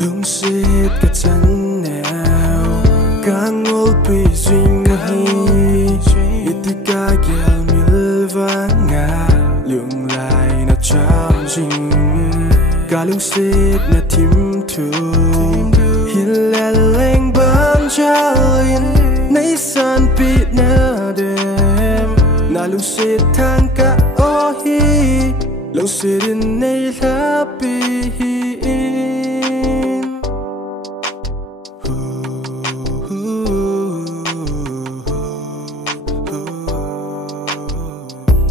lung xịt cả chân nào cả ngô bị duyên hi itika gel mil vang ngà lung lại na chạm dinh cả lung xịt na tim thu hin lẹ leng bang chalin nay san pi na dem na lung xịt thang cả o hi lung xịt in nay happy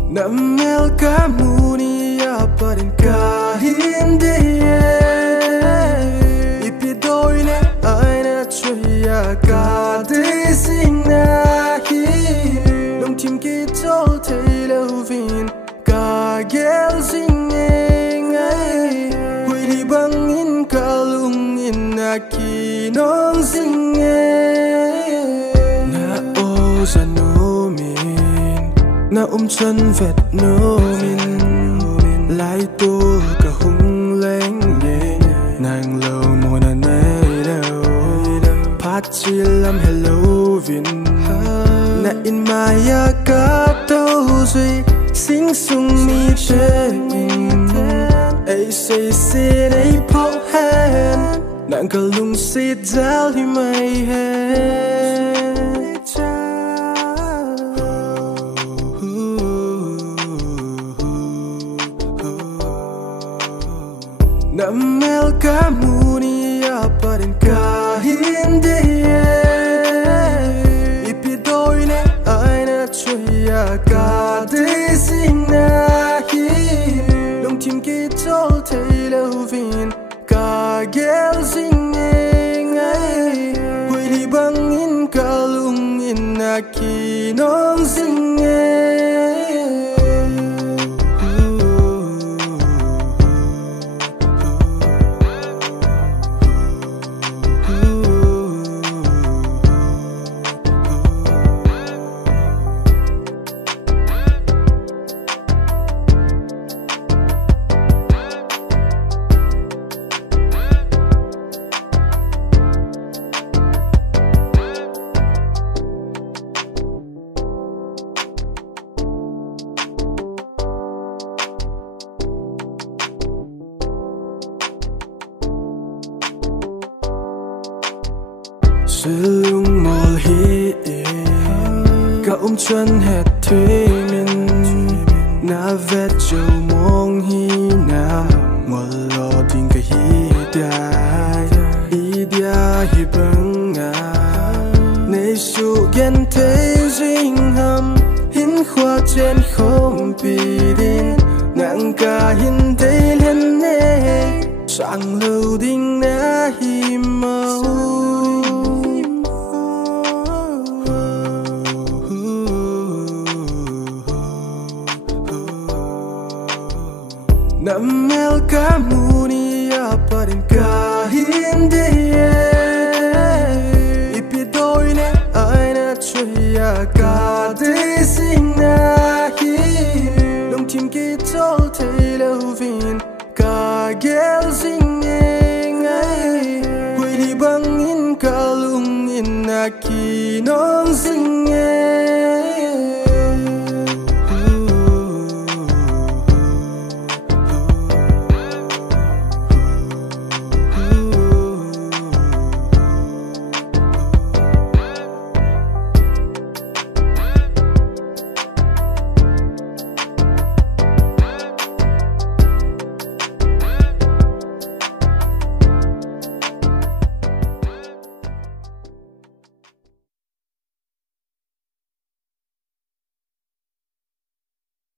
Namel kamu ni apa din ka hindi ipidoi na ay na choya ka desing na hi nung tim ki tol tay lovin ka gel sing ngay hui di bangin kalungin na kinong sing na o sanomin na chân vẹt nô min lại tô cả hung leng nhẹ nàng lâu mùa na nay đâu phát chi lâm hello vin na in maya cáp tâu duy sing sung mi che ai say say ai po hen nàng cả lung xịt dal hi mây hen Namel kamu ni apa din ka hindi ipidoi na ay na choya ka desing na hi nung tim ki tol tay lovin ka gel sing ngay hui di bangin kalungin na kinong sing Sương mol hi cả chân hết thuê mình na vết châu mong hi nam mol lo tin cái hi đai idea hi bang à nay su gen thế dinh hầm hin khoa trên không bị din nàng cả hin thế lên nè sang lâu đinh na hi mau Namel kamu ni apa din ka hindi ipidoi na ay na choya ka desing na hi nung tim ki tol tay lovin ka gel sing ngay hui di bangin kalungin na kinong sing